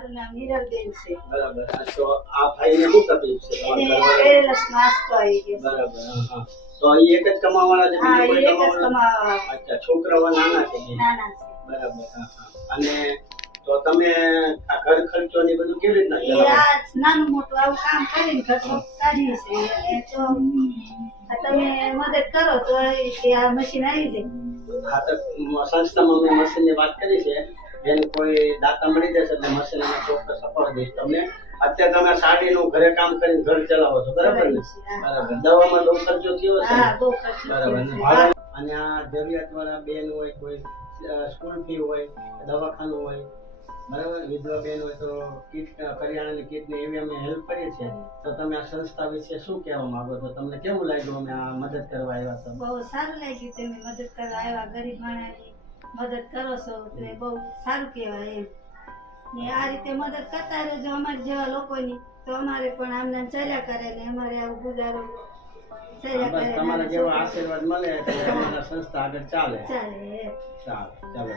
મારું નામ હિરલબેન છે. બરાબર. તો આ ભાઈને શું તકલીફ છે? એને પેરેલસ નાસ્તો આવી ગયો. બરાબર. હા. તો એ એક જ કમાવાળા છે? હા, બીજું એ કોઈ એક જ કમાવાળા? કમાવા. અચ્છા, છોકરાઓ નાના છે? નાના છે. બરાબર. હા, હા. અને તો તમે આ ઘર ખર્ચો ને બધું કેવી રીતના એ ચલાવો? આ નાનું મોટું આવું કામ કરીને ખર્ચો કાઢીએ છીએ. અને તો આ તમે મદદ કરો તો આ મશીન આવી જાય. હા, તો સંસ્થામાં મેં મશીનની વાત કરી છે. એને કોઈ દાતા મળી જશે એટલે મશીન અમે ચોક્કસ અપાવી દઈશ તમને. અત્યારે તમે સાડીનું ઘરે કામ કરીને ઘર ચલાવો છો, બરાબર ને? બરાબર. દવામાં બહુ ખર્ચો થયો છે? હા, બહુ ખર્ચો બરાબર. થયો છે. ભાડા અને આ જરૂરિયાતવાળા બેન હોય, કોઈ સ્કૂલ ફી હોય, દવાખાનું હોય, બરાબર, વિધવા બેન હોય તો કીટ, કરિયાણાની કીટની એવી અમે હેલ્પ કરીએ છીએ. તો તમે આ સંસ્થા વિશે શું કહેવા માંગો છો? તમને કેવું લાગ્યું અમે આ મદદ કરવા આવ્યા છો? બહુ સારું લાગ્યું તમે મદદ કરવા આવ્યા. ગરીબ માણસની મદદ કરો છો એટલે બહુ સારું કહેવાય એમ. ને આ રીતે મદદ કરતા રહેજો અમારા જેવા લોકોની, તો અમારે પણ આમને ચાલ્યા કરે ને અમારે આવું ગુજારો ચાલ્યા બસ કરે. તમારા જેવા આશીર્વાદ મળે એટલે અમારા સંસ્થા આગળ ચાલે. ચાલે. ચાલો.